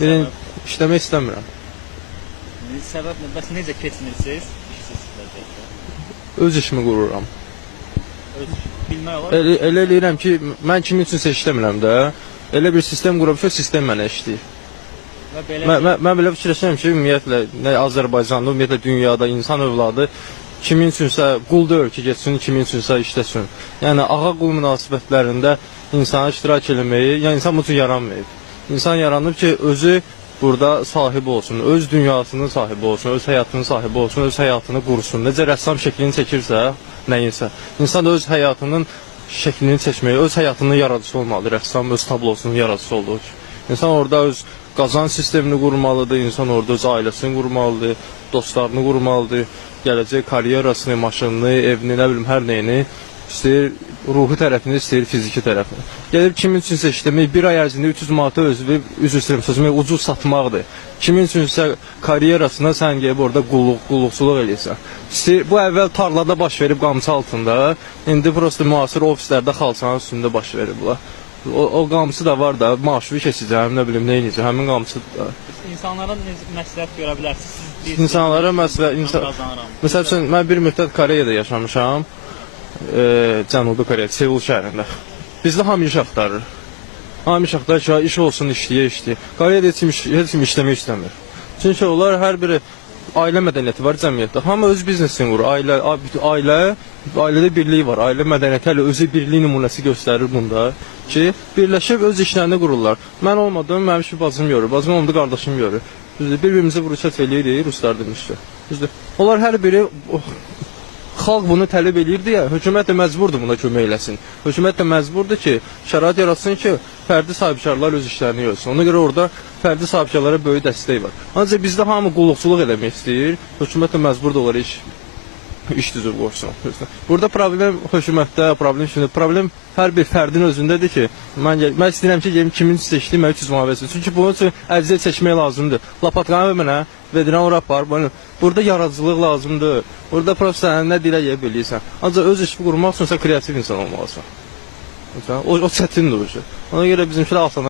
Birin, işləmək istəmirəm. Səbəb nə? Bəs necə keçinirsiniz? İşsiz vəziyyətdə. Öz işimi qururam. Bilmək olar. Elə eləyirəm ki, mən kimin üçünsə işləmirəm də. Elə bir sistem qurub ki, sistem mənə işləyir. Mən belə fikirləşirəm ki, ümumiyyətlə, nə Azərbaycanda, ümumiyyətlə dünyada insan övladı kimin üçünsə qul deyil ki, getsin, kimin üçünsə işləsin. Yəni, ağa-qul münasibətlərində insana iştirak eləməyi, yəni insan bu üçün yaranmayıb. İnsan yaranıb ki, özü burada sahibi olsun, öz dünyasının sahibi olsun, öz həyatının sahibi olsun, öz həyatını qursun. Necə rəssam şəklini çəkirsə, nəyinsə, insan öz həyatının şəklini çəkməyi, öz həyatının yaradıcısı olmalıdır. Rəssam öz tablosunun yaradıcısı olduğu üçün. İnsan orada öz qazanc sistemini qurmalıdır, insan orada öz ailəsini qurmalıdır, dostlarını qurmalıdır, gələcək karyerasını, maşınını, evini, nə bilim, hər nəyini, istəyir ruhi tərəfini, istəyir fiziki tərəfini. Gəlib kimin üçünsə işləmək, bir ay ərzində 300 manata sözümü ucuz satmaqdır. Kimin üçünsə karyerasına sən gəlib orada qulluqçuluq eləyirsən. Bu əvvəl tarlada baş verib qamçı altında, indi prosta müasir ofislərdə xalçanın üstündə baş veriblər. O qamçı da var da, maaşını keçəcəm, nə bilim, nə eləyəcəm, həmin qamçıdır da. İnsanlara məsləhət görə bilərsiniz? İnsanlara məsləhət, məsəl üçün, mən bir müddət Koreyada yaşamışam. Cənubi Koreya, Seul şəhərində. Bizdə hamı iş axtarır. Hamı iş axtarır ki, iş olsun, işləyə. Koreyada heç kim işləmək istəmir. Çünki onlar hər biri ailə mədəniyyəti var cəmiyyətdə. Hamı öz biznesini qurur. Ailədə birliyi var. Ailə mədəniyyəti hələ özü birliyi nümunəsi göstərir bunda ki, birləşib öz işlərini qururlar. Mən olmadım, mənim işi bacım görür. Bacım olmadı, qardaşım görür. Bir-birimizi vuruşat eləyirik, ruslar demişdi. Onlar hər biri xalq bunu tələb eləyir deyə, hökumət də məcburdur buna kömək eləsin. Hökumət də məcburdur ki, şərait yaratsın ki, fərdi sahibkarlar öz işlərini görsün. Ona görə orada fərdi sahibkarlara böyük dəstək var. Ancaq bizdə hamı qulluqçuluq eləmək istəyir, hökumət də məcburdur onlara iş düzüb qoysun. Burada problem hökumətdə, problem hər bir fərdin özündədir ki, mən istəyirəm ki, kimin üçün işləyim, 300 manat versin. Çünki bunun üçün əziyyət çəkmək lazımdır. Lapatqanı və mənə vedirən ora apar. Burada yaradıcılıq lazımdır. Burada prosta nə dilə bilirsən. Ancaq öz işini qurmaq üçün kreativ insan olmalısan. O çətindir. Ona görə bizimkilə asana.